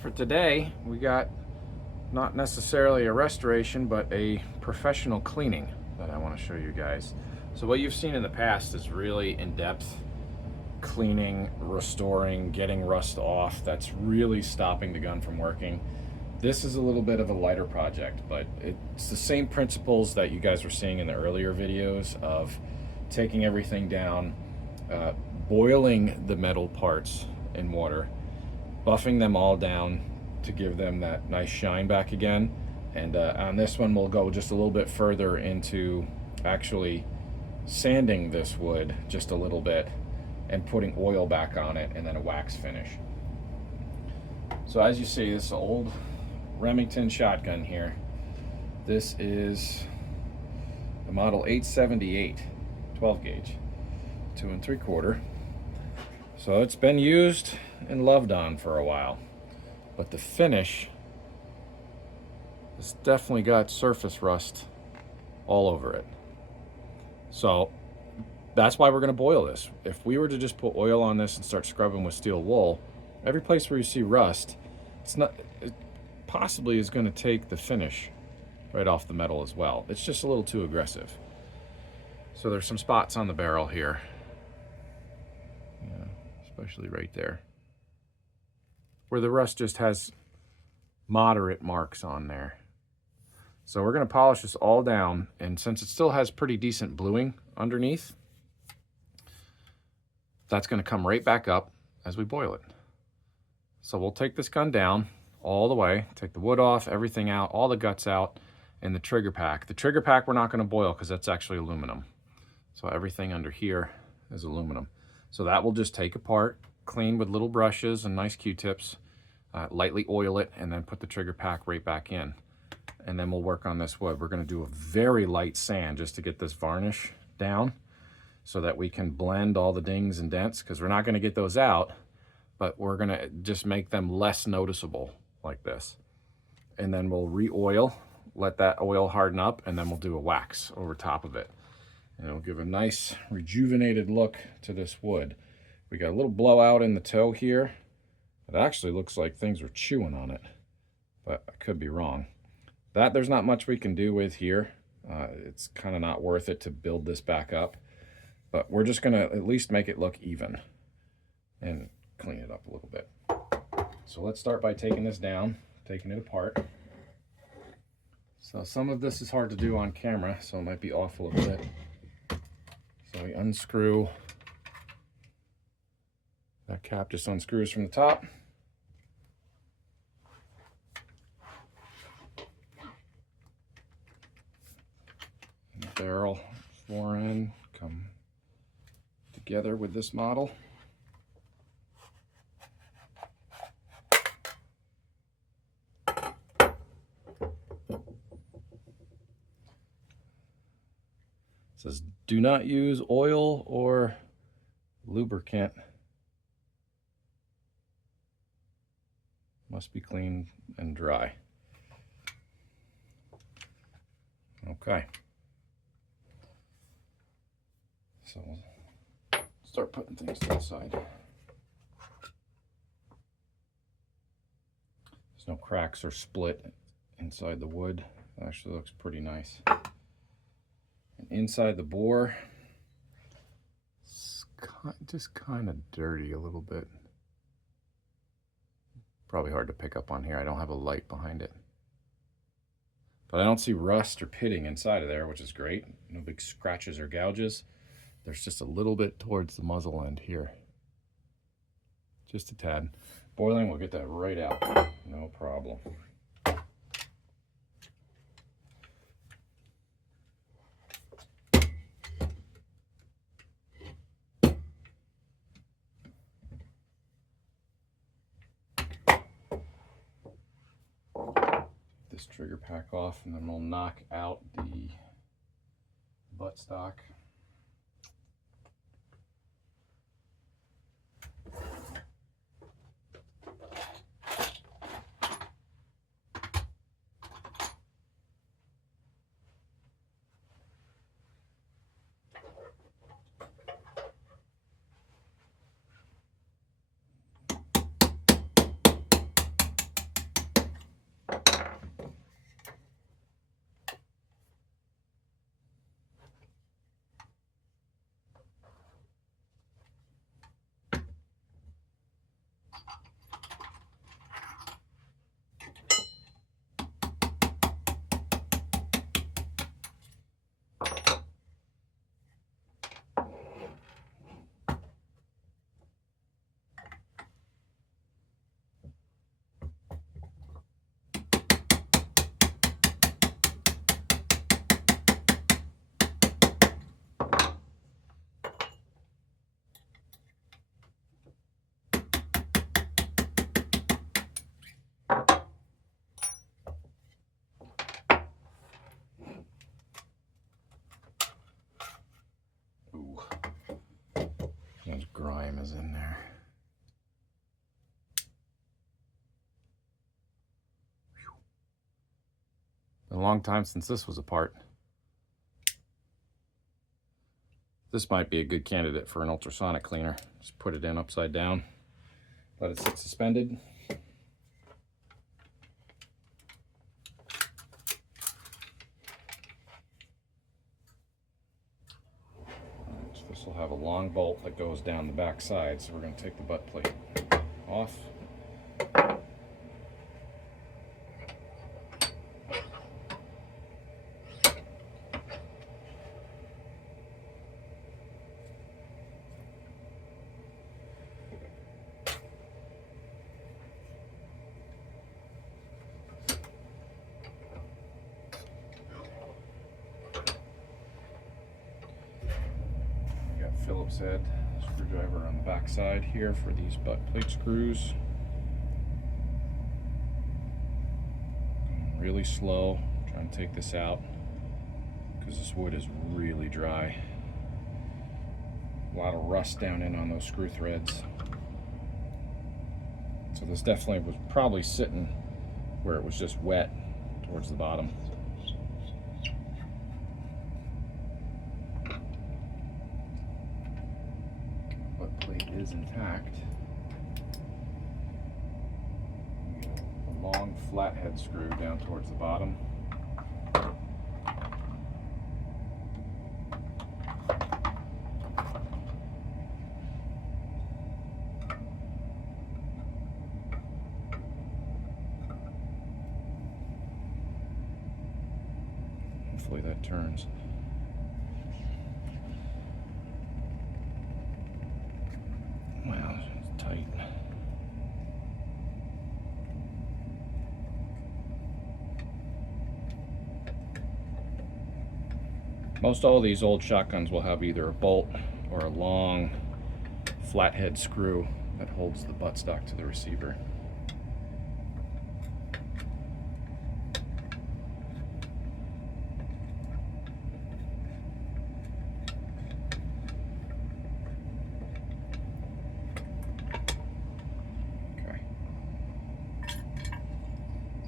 For today, we got not necessarily a restoration, but a professional cleaning that I want to show you guys. So what you've seen in the past is really in-depth cleaning, restoring, getting rust off. That's really stopping the gun from working. This is a little bit of a lighter project, but it's the same principles that you guys were seeing in the earlier videos of taking everything down, boiling the metal parts in water, buffing them all down to give them that nice shine back again. And on this one, we'll go just a little bit further into actually sanding this wood just a little bit and putting oil back on it and then a wax finish. So as you see, this old Remington shotgun here. This is the model 878 12 gauge, 2 3/4. So it's been used and loved on for a while, but the finish has definitely got surface rust all over it. So that's why we're going to boil this. If we were to just put oil on this and start scrubbing with steel wool, every place where you see rust, it possibly is going to take the finish right off the metal as well. It's just a little too aggressive. So there's some spots on the barrel here. Yeah, especially right there, where the rust just has moderate marks on there. So we're going to polish this all down, and since it still has pretty decent bluing underneath, that's going to come right back up as we boil it. So we'll take this gun down all the way, take the wood off, everything out, all the guts out, and the trigger pack. The trigger pack we're not going to boil because that's actually aluminum. So everything under here is aluminum. So that will just take apart, clean with little brushes and nice Q-tips, lightly oil it, and then put the trigger pack right back in. And then we'll work on this wood. We're going to do a very light sand just to get this varnish down so that we can blend all the dings and dents, because we're not going to get those out, but we're going to just make them less noticeable like this. And then we'll re-oil, let that oil harden up, and then we'll do a wax over top of it. And it'll give a nice rejuvenated look to this wood. We got a little blowout in the toe here. It actually looks like things were chewing on it, but I could be wrong. That there's not much we can do with here. It's kind of not worth it to build this back up, but we're just gonna at least make it look even and clean it up a little bit. So let's start by taking this down, taking it apart. So some of this is hard to do on camera, so it might be off a little bit. So we unscrew, that cap just unscrews from the top. And the barrel fore end come together with this model. It says, do not use oil or lubricant. Must be clean and dry. Okay. So we'll start putting things to the side. There's no cracks or split inside the wood. It actually looks pretty nice. Inside the bore, it's just kind of dirty a little bit. Probably hard to pick up on here. I don't have a light behind it. But I don't see rust or pitting inside of there, which is great. No big scratches or gouges. There's just a little bit towards the muzzle end here. Just a tad. Boiling, we'll get that right out. No problem. This trigger pack off, and then we'll knock out the buttstock. Been a long time since this was apart. This might be a good candidate for an ultrasonic cleaner. Just put it in upside down, let it sit suspended. So this will have a long bolt that goes down the back side, so we're going to take the butt plate off. Phillips head screwdriver on the back side here for these butt plate screws. Really slow, trying to take this out because this wood is really dry. A lot of rust down in on those screw threads. So this definitely was probably sitting where it was just wet towards the bottom. Is intact. A long flathead screw down towards the bottom. Hopefully that turns. Wow, it's tight. Most all of these old shotguns will have either a bolt or a long flathead screw that holds the buttstock to the receiver.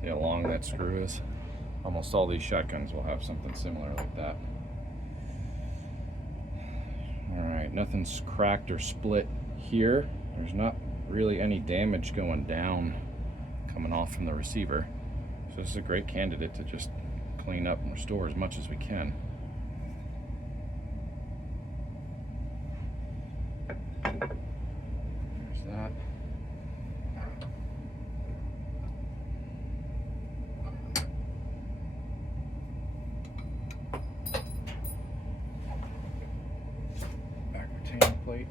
See how long that screw is? Almost all these shotguns will have something similar like that. Alright, nothing's cracked or split here. There's not really any damage going down, coming off from the receiver. So this is a great candidate to just clean up and restore as much as we can. There's that. Plate.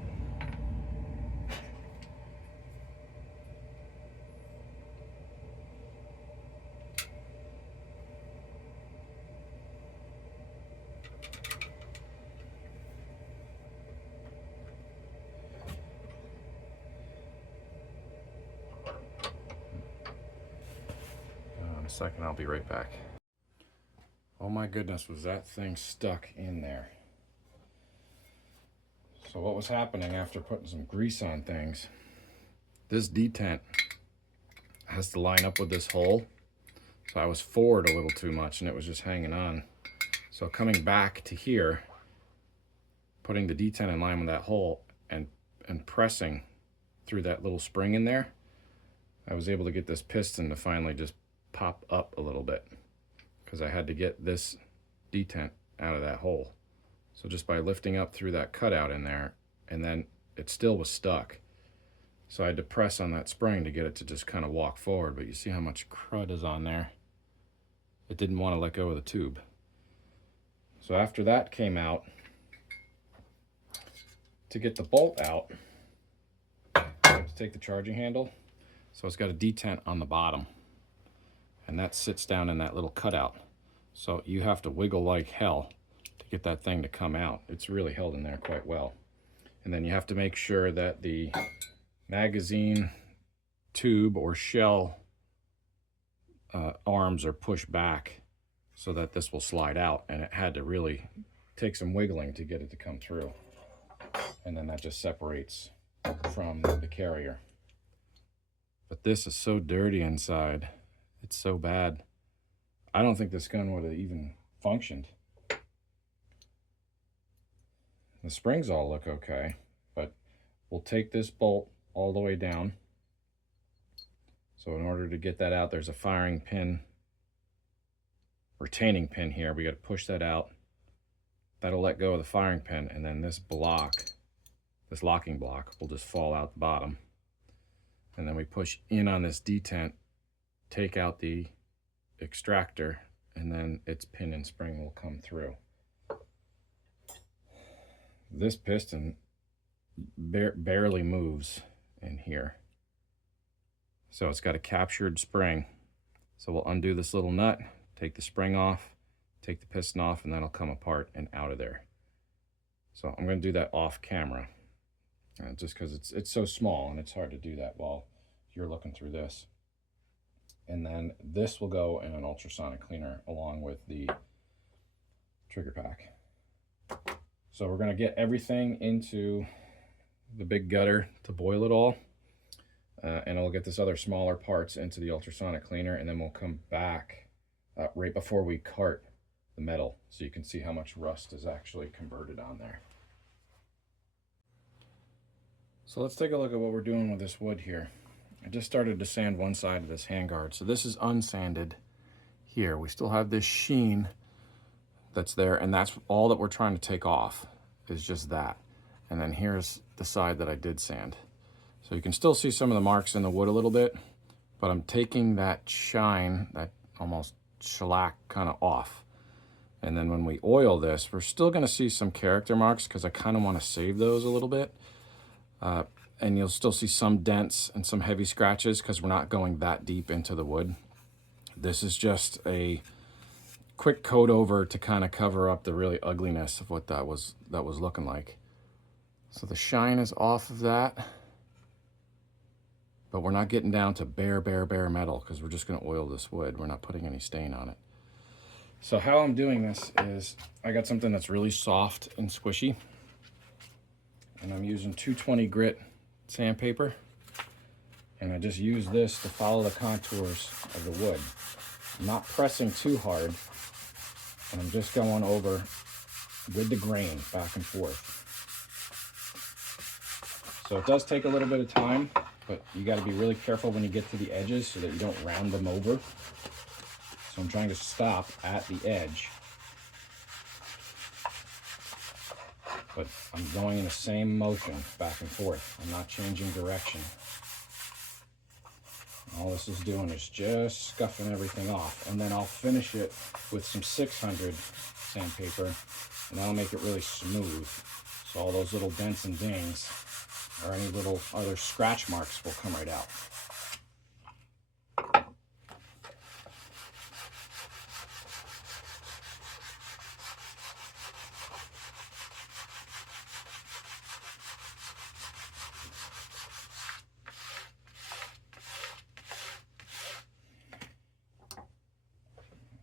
In a second, I'll be right back. Oh my goodness, was that thing stuck in there? So what was happening after putting some grease on things, this detent has to line up with this hole. So I was forward a little too much and it was just hanging on. So coming back to here, putting the detent in line with that hole and pressing through that little spring in there, I was able to get this piston to finally just pop up a little bit because I had to get this detent out of that hole. So just by lifting up through that cutout in there, and then it still was stuck. So I had to press on that spring to get it to just kind of walk forward, but you see how much crud is on there? It didn't want to let go of the tube. So after that came out, to get the bolt out, I have to take the charging handle. So it's got a detent on the bottom, and that sits down in that little cutout. So you have to wiggle like hell get that thing to come out. It's really held in there quite well. And then you have to make sure that the magazine tube or shell arms are pushed back so that this will slide out, and it had to really take some wiggling to get it to come through. And then that just separates from the carrier. But this is so dirty inside. It's so bad. I don't think this gun would have even functioned. The springs all look okay, but we'll take this bolt all the way down. So in order to get that out, there's a firing pin, retaining pin here. We got to push that out. That'll let go of the firing pin, and then this block, this locking block, will just fall out the bottom. And then we push in on this detent, take out the extractor, and then its pin and spring will come through. This piston barely moves in here. So it's got a captured spring. So we'll undo this little nut, take the spring off, take the piston off, and that'll come apart and out of there. So I'm going to do that off camera, just because it's so small and it's hard to do that while you're looking through this. And then this will go in an ultrasonic cleaner along with the trigger pack. So we're going to get everything into the big gutter to boil it all. And I'll get this other smaller parts into the ultrasonic cleaner, and then we'll come back right before we cart the metal, so you can see how much rust is actually converted on there. So let's take a look at what we're doing with this wood here. I just started to sand one side of this handguard. So this is unsanded here. We still have this sheen that's there, and that's all that we're trying to take off, is just that. And then here's the side that I did sand. So you can still see some of the marks in the wood a little bit, but I'm taking that shine, that almost shellac kind of off. And then when we oil this, we're still going to see some character marks because I kind of want to save those a little bit. And you'll still see some dents and some heavy scratches because we're not going that deep into the wood. This is just a quick coat over to kind of cover up the really ugliness of what that was looking like. So the shine is off of that. But we're not getting down to bare metal because we're just going to oil this wood. We're not putting any stain on it. So how I'm doing this is I got something that's really soft and squishy. And I'm using 220 grit sandpaper. And I just use this to follow the contours of the wood. I'm not pressing too hard. And I'm just going over with the grain back and forth. So it does take a little bit of time, but you got to be really careful when you get to the edges so that you don't round them over. So I'm trying to stop at the edge, but I'm going in the same motion back and forth. I'm not changing direction. All this is doing is just scuffing everything off, and then I'll finish it with some 600 sandpaper, and that'll make it really smooth. So all those little dents and dings or any little other scratch marks will come right out.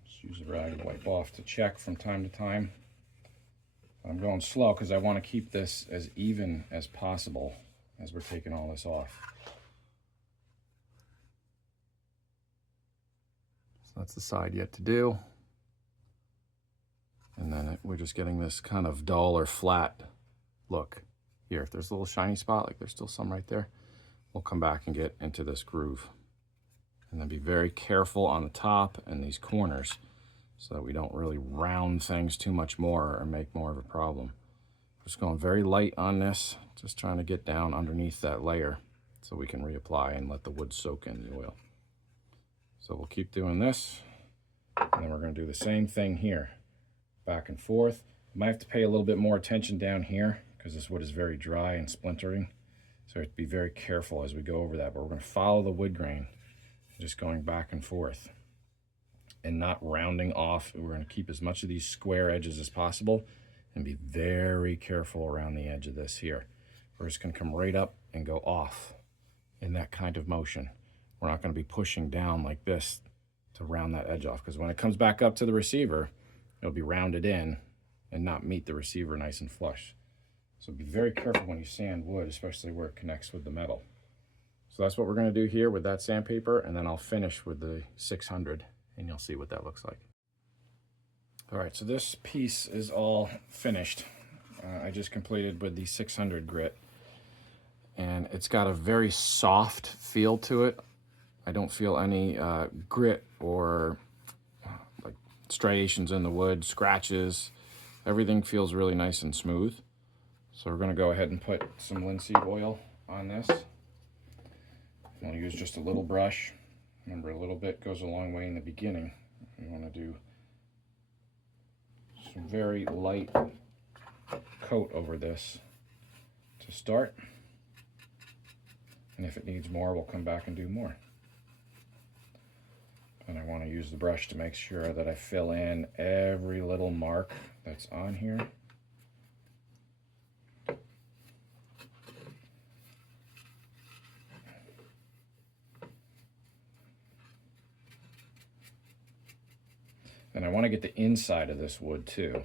Just use a rag to wipe off to check from time to time. I'm going slow because I want to keep this as even as possible as we're taking all this off. So that's the side yet to do. And then we're just getting this kind of dull or flat look here. If there's a little shiny spot, like there's still some right there, we'll come back and get into this groove. And then be very careful on the top and these corners so that we don't really round things too much more or make more of a problem. Just going very light on this, just trying to get down underneath that layer so we can reapply and let the wood soak in the oil. So we'll keep doing this, and then we're going to do the same thing here, back and forth. You might have to pay a little bit more attention down here because this wood is very dry and splintering, so we have to be very careful as we go over that. But we're going to follow the wood grain, just going back and forth and not rounding off. We're going to keep as much of these square edges as possible and be very careful around the edge of this here. We're just going to come right up and go off in that kind of motion. We're not going to be pushing down like this to round that edge off, because when it comes back up to the receiver, it'll be rounded in and not meet the receiver nice and flush. So be very careful when you sand wood, especially where it connects with the metal. So that's what we're going to do here with that sandpaper, and then I'll finish with the 600 and you'll see what that looks like. All right, so this piece is all finished. I just completed with the 600 grit, and it's got a very soft feel to it. I don't feel any grit or like striations in the wood, scratches. Everything feels really nice and smooth. So we're gonna go ahead and put some linseed oil on this. I'll use just a little brush. Remember, a little bit goes a long way in the beginning. You wanna do some very light coat over this to start. And if it needs more, we'll come back and do more. And I want to use the brush to make sure that I fill in every little mark that's on here. And I want to get the inside of this wood too,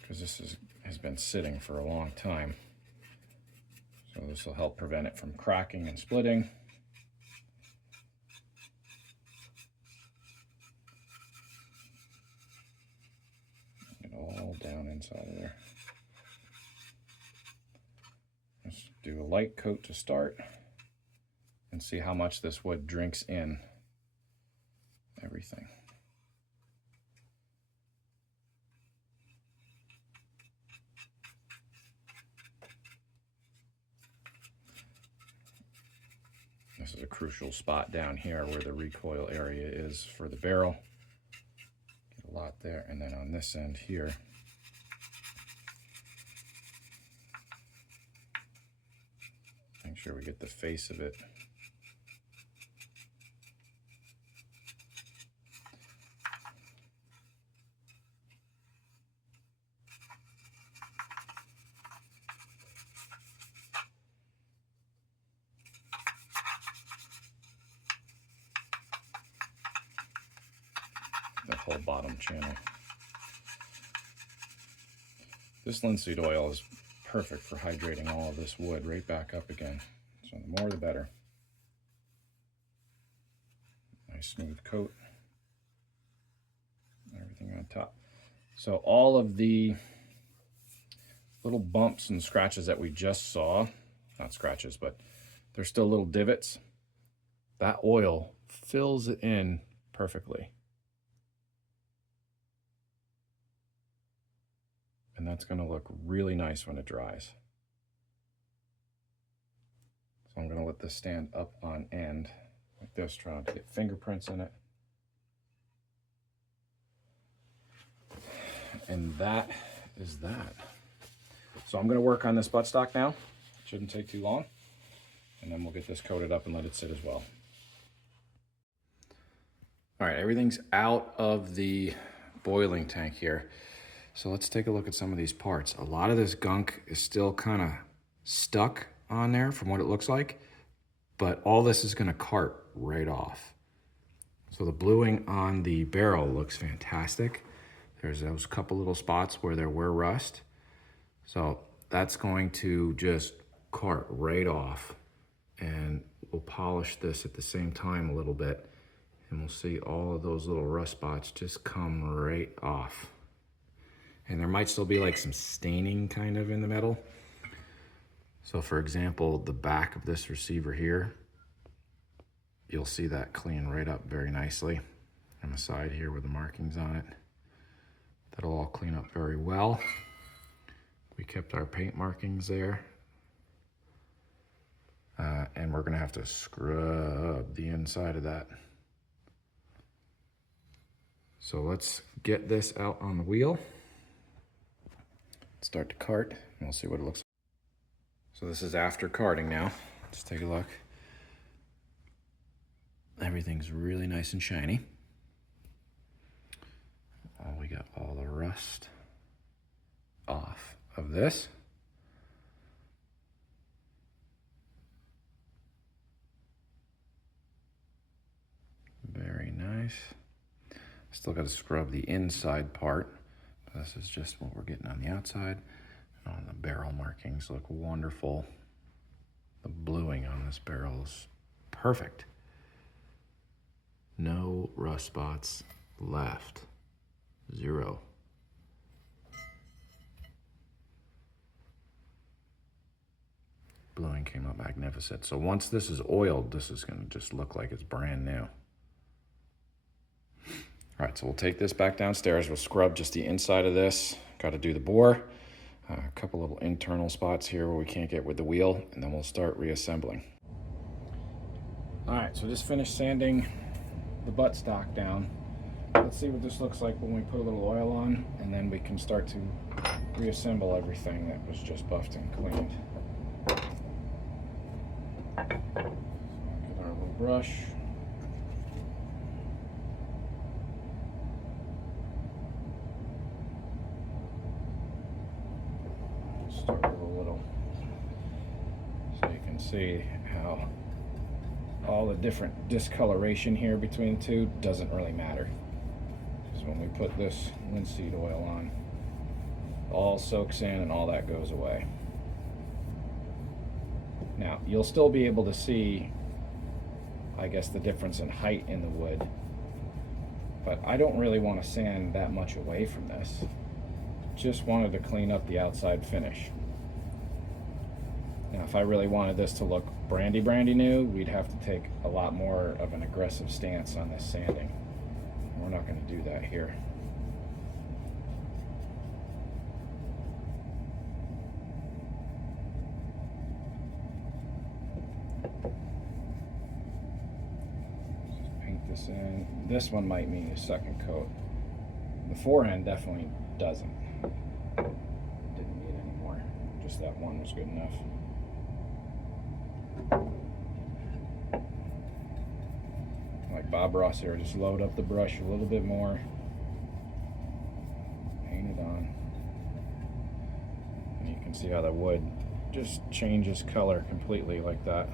because this has been sitting for a long time. So this will help prevent it from cracking and splitting. Get all down inside of there. Let's do a light coat to start and see how much this wood drinks in everything. This is a crucial spot down here where the recoil area is for the barrel. Get a lot there, and then on this end here, make sure we get the face of it. The whole bottom channel. This linseed oil is perfect for hydrating all of this wood right back up again. So the more the better. Nice smooth coat. Everything on top. So all of the little bumps and scratches that we just saw, not scratches, but they're still little divots. That oil fills it in perfectly. And that's going to look really nice when it dries. So I'm going to let this stand up on end like this, trying to get fingerprints in it. And that is that. So I'm going to work on this buttstock now. Shouldn't take too long. And then we'll get this coated up and let it sit as well. All right, everything's out of the boiling tank here. So let's take a look at some of these parts. A lot of this gunk is still kind of stuck on there from what it looks like, but all this is gonna cart right off. So the bluing on the barrel looks fantastic. There's those couple little spots where there were rust. So that's going to just cart right off, and we'll polish this at the same time a little bit, and we'll see all of those little rust spots just come right off. And there might still be like some staining kind of in the metal. So for example, the back of this receiver here, you'll see that clean right up very nicely. On the side here with the markings on it. That'll all clean up very well. We kept our paint markings there. And we're gonna have to scrub the inside of that. So let's get this out on the wheel. Start to cart, and we'll see what it looks like. So this is after carting now. Just take a look. Everything's really nice and shiny. We got all the rust off of this. Very nice. Still got to scrub the inside part. This is just what we're getting on the outside. And on the barrel markings look wonderful. The bluing on this barrel is perfect. No rust spots left. 0. Bluing came out magnificent. So once this is oiled, this is going to just look like it's brand new. All right, so we'll take this back downstairs. We'll scrub just the inside of this. Got to do the bore. A couple little internal spots here where we can't get with the wheel, and then we'll start reassembling. All right, so just finished sanding the buttstock down. Let's see what this looks like when we put a little oil on, and then we can start to reassemble everything that was just buffed and cleaned. So get our little brush. Start with a little, so you can see how all the different discoloration here between the two doesn't really matter. Because when we put this linseed oil on, all soaks in and all that goes away. Now, you'll still be able to see, I guess, the difference in height in the wood, but I don't really want to sand that much away from this. Just wanted to clean up the outside finish. Now, if I really wanted this to look brandy new, we'd have to take a lot more of an aggressive stance on this sanding. We're not going to do that here. Just paint this in. This one might need a second coat. The forehand definitely doesn't. Didn't need any more. Just that one was good enough. Like Bob Ross here, just load up the brush a little bit more, paint it on, and you can see how the wood just changes color completely like that.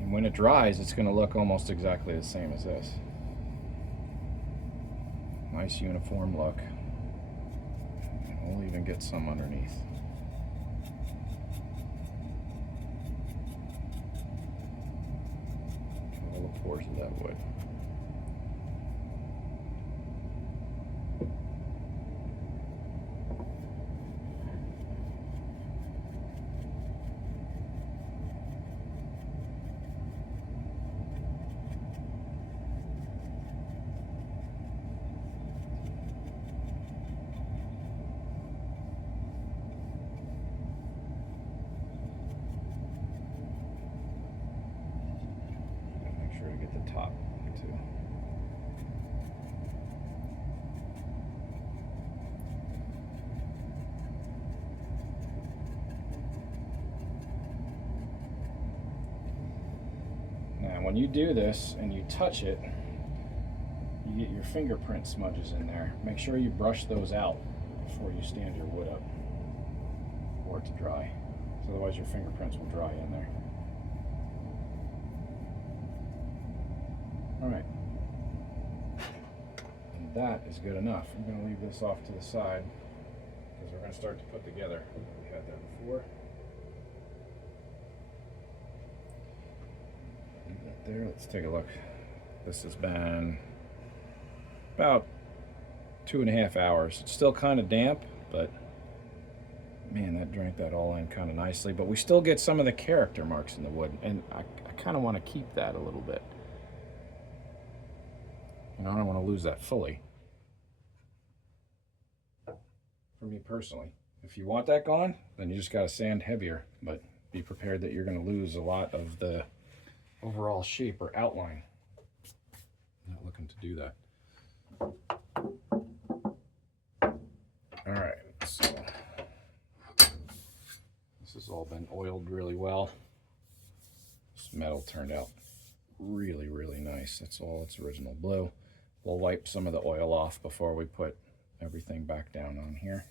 And when it dries, it's going to look almost exactly the same as this. Nice uniform look. We'll even get some underneath. All the pores of that wood. Top too. Now when you do this and you touch it, you get your fingerprint smudges in there. Make sure you brush those out before you stand your wood up for it to dry. So otherwise your fingerprints will dry in there. All right, and that is good enough. I'm going to leave this off to the side because we're going to start to put together what we had there before. Leave that there. Let's take a look. This has been about 2.5 hours. It's still kind of damp, but man, that drank that all in kind of nicely. But we still get some of the character marks in the wood, and I kind of want to keep that a little bit. I don't want to lose that fully. For me personally, if you want that gone, then you just got to sand heavier, but be prepared that you're going to lose a lot of the overall shape or outline. I'm not looking to do that. All right, so this has all been oiled really well. This metal turned out really nice. That's all its original blue. We'll wipe some of the oil off before we put everything back down on here.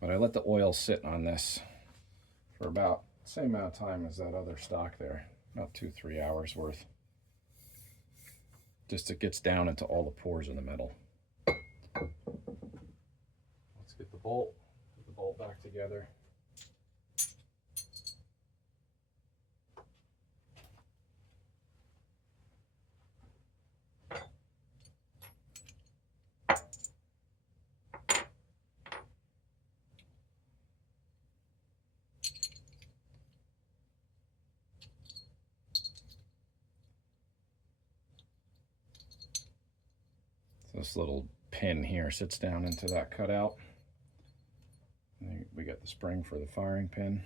But I let the oil sit on this for about the same amount of time as that other stock there, about 2-3 hours worth. just it gets down into all the pores in the metal. Let's get the bolt, put the bolt back together. This little pin here sits down into that cutout. We got the spring for the firing pin.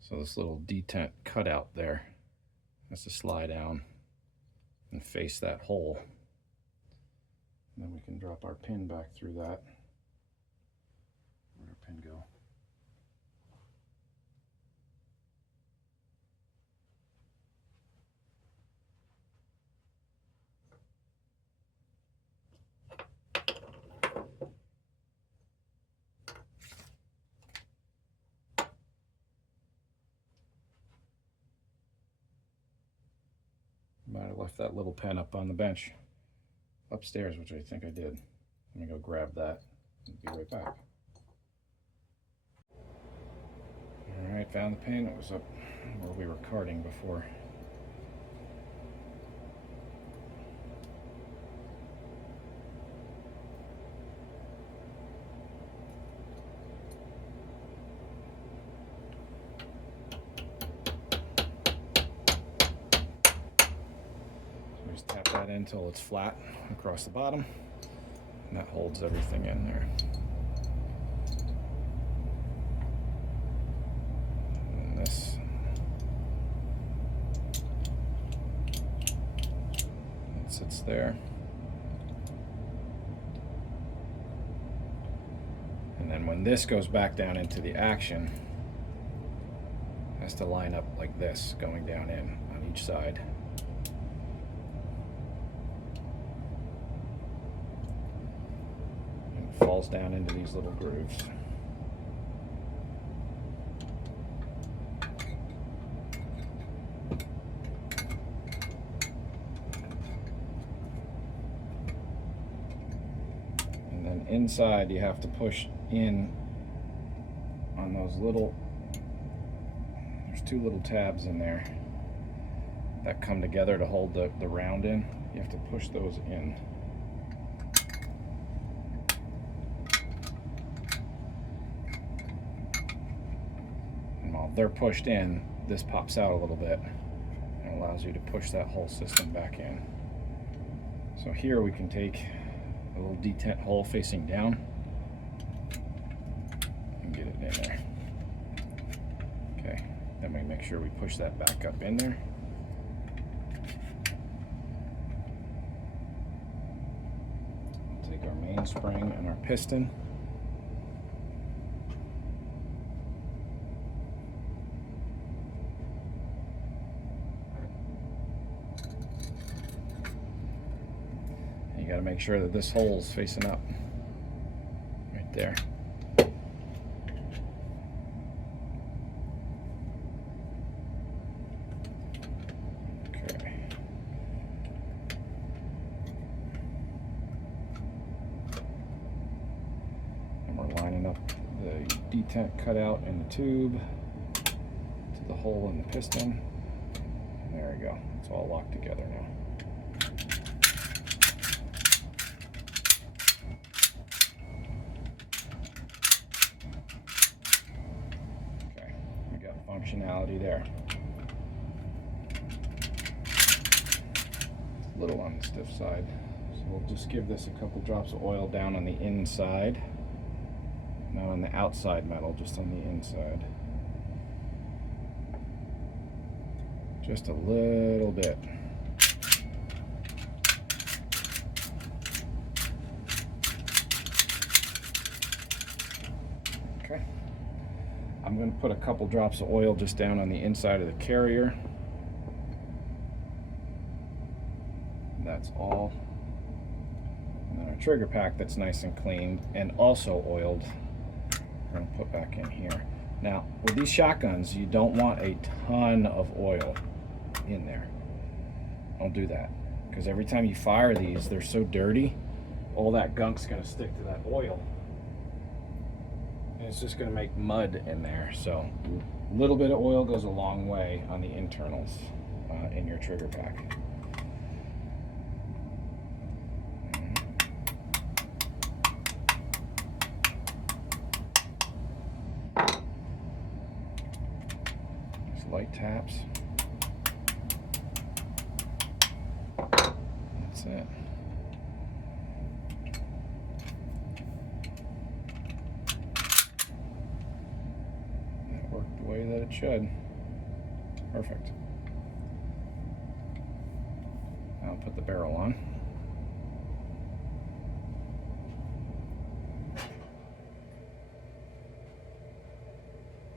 So this little detent cutout there has to slide down and face that hole. And then we can drop our pin back through that. Where'd our pin go? Might have left that little pen up on the bench upstairs, which I think I did. Let me go grab that and be right back. All right, found the pin. It was up where we were carding before. Tap that in until it's flat across the bottom, and that holds everything in there. And this it sits there, and then when this goes back down into the action, it has to line up like this, going down in on each side. Falls down into these little grooves. And then inside you have to push in on those little, there's two little tabs in there that come together to hold the round in. You have to push those in. They're pushed in, this pops out a little bit and allows you to push that whole system back in. So here we can take a little detent hole facing down and get it in there. Okay, then we make sure we push that back up in there. Take our mainspring and our piston. You got to make sure that this hole's facing up right there. Okay. And we're lining up the detent cutout in the tube to the hole in the piston. And there we go. It's all locked together now. Functionality there. A little on the stiff side. So we'll just give this a couple drops of oil down on the inside. Not on the outside metal, just on the inside. Just a little bit. Okay. I'm going to put a couple drops of oil just down on the inside of the carrier. that's all. And then our trigger pack that's nice and clean and also oiled, we're gonna put back in here. Now, with these shotguns, you don't want a ton of oil in there. Don't do that, because every time you fire these, they're so dirty, all that gunk's gonna stick to that oil. And it's just gonna make mud in there. So a little bit of oil goes a long way on the internals in your trigger pack. Light taps. That's it. That worked the way that it should. Perfect. Now I'll put the barrel on.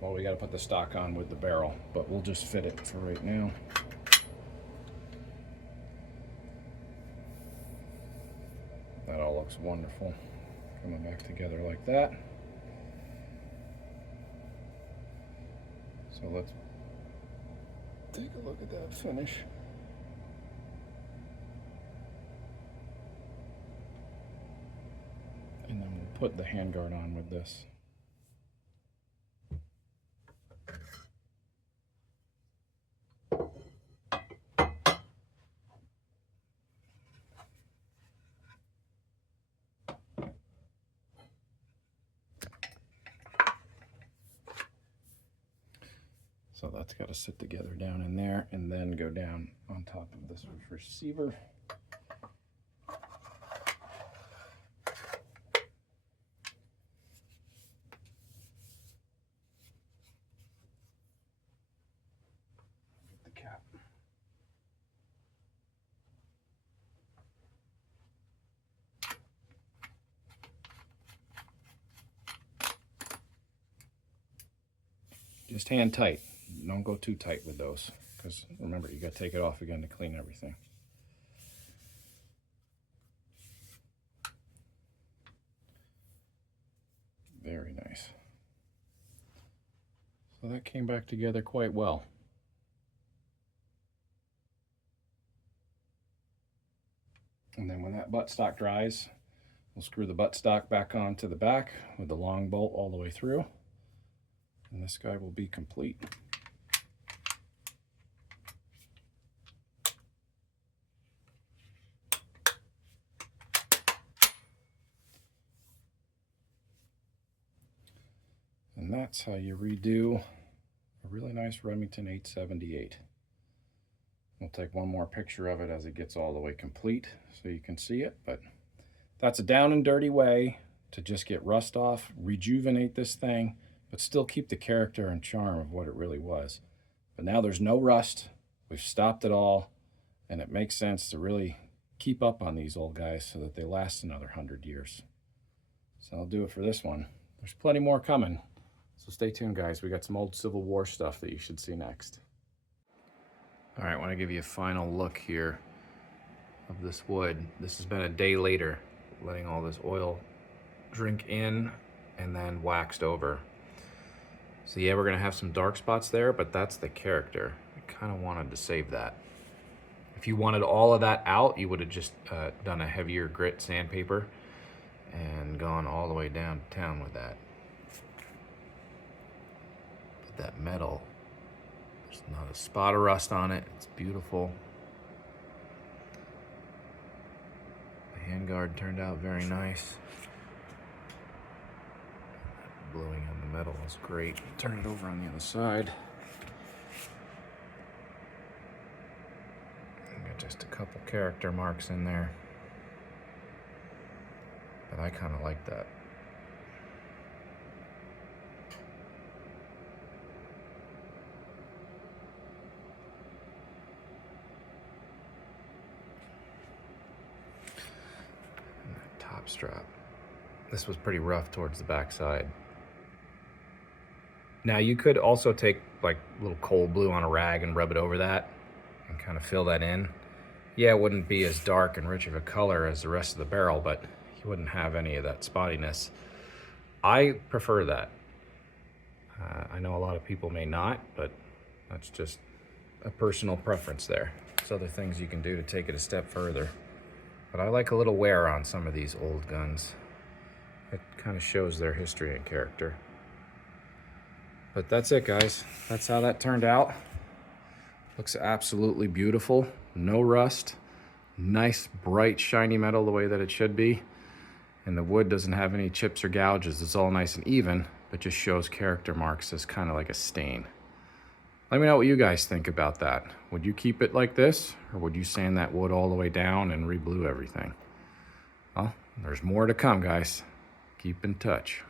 Well, we got to put the stock on with the barrel, but we'll just fit it for right now. That all looks wonderful. Coming back together like that. So let's take a look at that finish. And then we'll put the handguard on with this. So that's got to sit together down in there and then go down on top of this receiver. Get the cap. Just hand tight. Don't go too tight with those, because remember, you got to take it off again to clean everything. Very nice. So that came back together quite well. And then when that buttstock dries, we'll screw the buttstock back onto the back with the long bolt all the way through. And this guy will be complete. And that's how you redo a really nice Remington 878. We'll take one more picture of it as it gets all the way complete so you can see it, but that's a down and dirty way to just get rust off, rejuvenate this thing, but still keep the character and charm of what it really was. But now there's no rust, we've stopped it all, and it makes sense to really keep up on these old guys so that they last another 100 years. So I'll do it for this one. There's plenty more coming. So stay tuned, guys. We got some old Civil War stuff that you should see next. All right, I want to give you a final look here of this wood. This has been a day later, letting all this oil drink in and then waxed over. So yeah, we're going to have some dark spots there, but that's the character. I kind of wanted to save that. If you wanted all of that out, you would have just done a heavier grit sandpaper and gone all the way downtown with that. That metal, there's not a spot of rust on it. It's beautiful. The handguard turned out very nice. That bluing on the metal is great. Turn it over on the other side. Got just a couple character marks in there, but I kind of like that. Strap. This was pretty rough towards the back side. Now you could also take like a little cold blue on a rag and rub it over that and kind of fill that in, Yeah, it wouldn't be as dark and rich of a color as the rest of the barrel, but you wouldn't have any of that spottiness. I prefer that. I know a lot of people may not, but that's just a personal preference there. There's other things you can do to take it a step further. But I like a little wear on some of these old guns. It kind of shows their history and character. But that's it, guys. That's how that turned out. Looks absolutely beautiful. No rust. Nice, bright, shiny metal the way that it should be. And the wood doesn't have any chips or gouges. It's all nice and even, but just shows character marks as kind of like a stain. Let me know what you guys think about that. Would you keep it like this, or would you sand that wood all the way down and re-blue everything? Well, there's more to come, guys. Keep in touch.